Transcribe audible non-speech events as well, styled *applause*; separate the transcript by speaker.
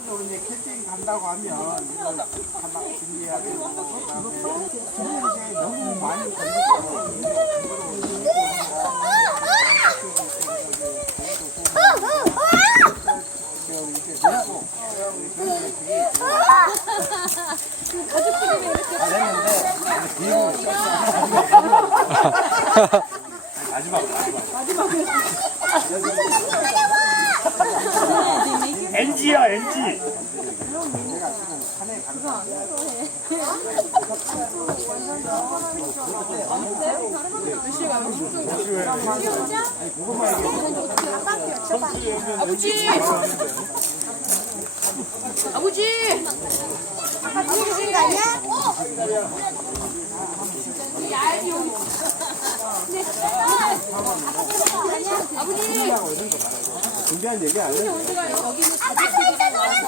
Speaker 1: 기본적으로 이제 캠핑 간다고 하면 이걸 하나 준비해야 되고 그다음에 주변에 너무 많이 걸리고 이렇게 놀고 잘했는데 마지막 마지막 *laughs*
Speaker 2: NG야 NG
Speaker 3: 아버지! 아버지!
Speaker 4: 찍으신 거 아니야?
Speaker 1: 준비한 얘기 안 해.
Speaker 3: 여기는 가볍게